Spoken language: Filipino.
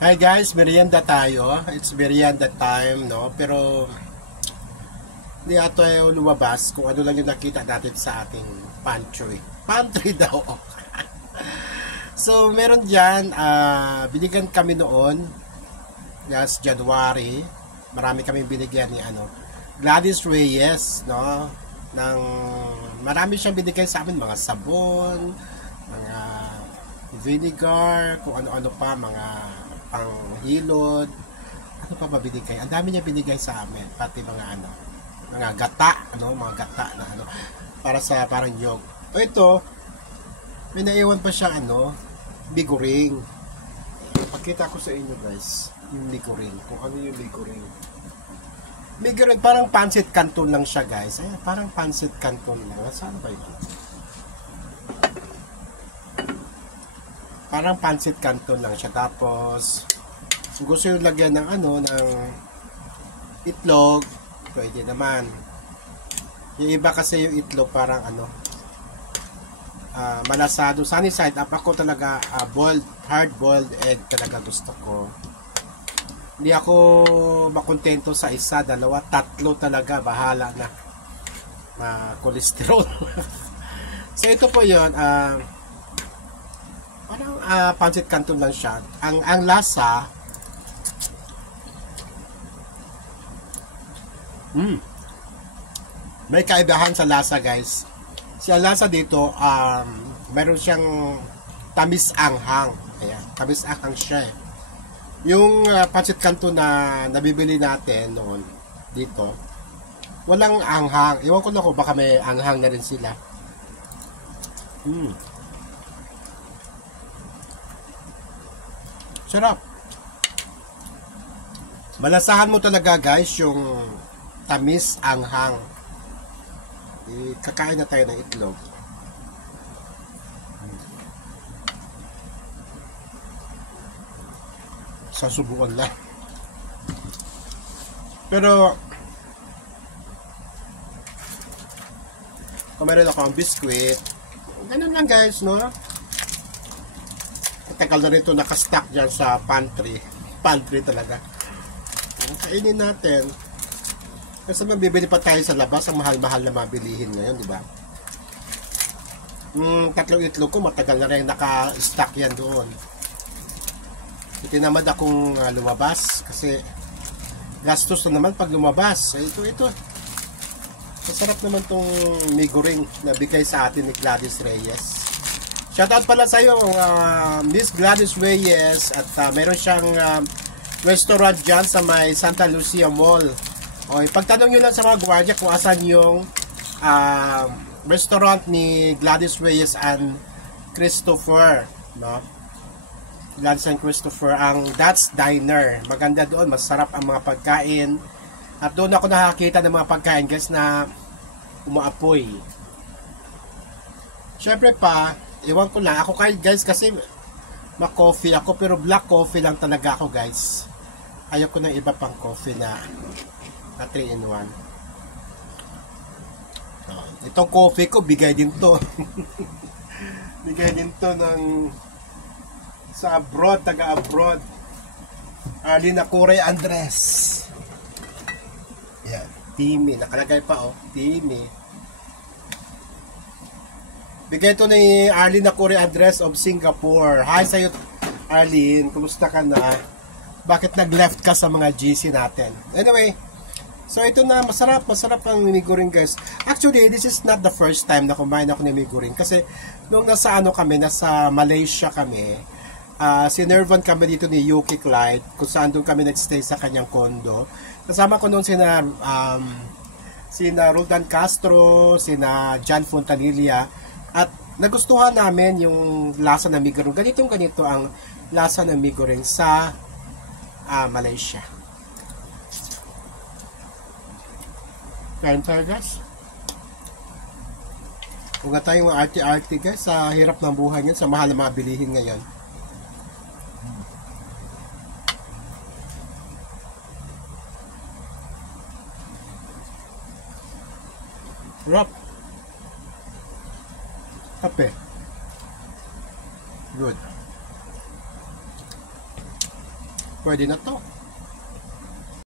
Hi guys, merienda tayo. It's merienda time, no? Pero hindi ato ay lumabas kung ano lang yung nakita natin sa ating pantry. Pantry daw. So, meron dyan, binigyan kami noon, last January. Marami kami binigyan ni Gladys Reyes, no? Marami siyang binigay sa amin, mga sabon, mga vinegar, kung ano-ano pa, mga panghilod, ano pa ba binigay? Ang dami niya binigay sa amin, pati mga gata, mga gata na para sa parang yog. O ito, may naiwan pa siya biguring. Pakita ko sa inyo guys, yung biguring, kung ano yung biguring. Biguring, parang pancit canton lang siya guys. Ayan, parang pancit canton lang. Saan ba ito? Parang pancit canton lang siya. Tapos, gusto yung lagyan ng ng itlog, pwede naman. Yung iba kasi yung itlog parang malasado. Sunny side up. Ako talaga hard boiled egg talaga gusto ko. Hindi ako makontento sa isa, dalawa, tatlo talaga. Bahala na. Cholesterol. So ito po yun. Parang pancit canton lang siya. Ang lasa, may kaibahan sa lasa guys. Ang lasa dito, meron siyang tamis anghang. Ayan, tamis anghang siya eh. Yung pancit canton na nabibili natin noon dito, walang anghang. Iwan ko na ko, baka may anghang na rin sila. Sarap. Malasahan mo talaga guys yung tamis anghang. Kakain na tayo ng itlog. Sasubukan lang. Pero kung meron ako ang biskwit, ganun lang guys, no? Tagal na rin ito nakastack dyan sa pantry. Pantry talaga. Kainin natin. Kasi mabibili pa tayo sa labas, ang mahal-mahal na mabilihin ngayon, di ba? Tatlong itlog ko, matagal na rin naka-stack yan doon. Itinamad akong lumabas kasi gastos na naman pag lumabas. Ito. Masarap naman tong miguring na bigay sa atin ni Gladys Reyes. Shoutout pala sa iyo, Miss Gladys Reyes. At meron siyang restaurant dyan sa may Santa Lucia Mall. O, ipagtanong nyo lang sa mga gwardiya kung asan yung restaurant ni Gladys Reyes and Christopher, no? Gladys and Christopher, ang That's Diner. Maganda doon, masarap ang mga pagkain. At doon ako nakakita ng mga pagkain guys na umaapoy. Syempre pa, iwan ko lang, ako guys kasi ma-coffee ako, pero black coffee lang talaga ako guys. Ayoko ng iba pang coffee na 3-in-1. Itong coffee ko, bigay din to. Bigay din to ng sa abroad, taga-abroad. Arlene Acore Andres. Yan, Timi. Nakalagay pa Timi. Bigay to ni Arlene Acore Andres of Singapore. Hi sa'yo, Arlene. Kumusta ka na? Bakit nag-left ka sa mga GC natin? Anyway, so ito na, masarap ang miguring guys. Actually, this is not the first time na kumain ako ng miguring. Kasi nung nasa nasa Malaysia kami, sinervan kami dito ni Yuki Clyde, kung saan doon kami nagstay sa kanyang condo. Kasama ko noon sina Roldan Castro, sina John Fontanilla, at nagustuhan namin yung lasa ng miguring. Ganito ang lasa ng miguring sa Malaysia. Kain tayo guys. Huwag na tayong arte-arte guys sa hirap ng buhay ngayon, sa mahal na mga bilihin ngayon. Sarap. Kape. Good. Pwede na to.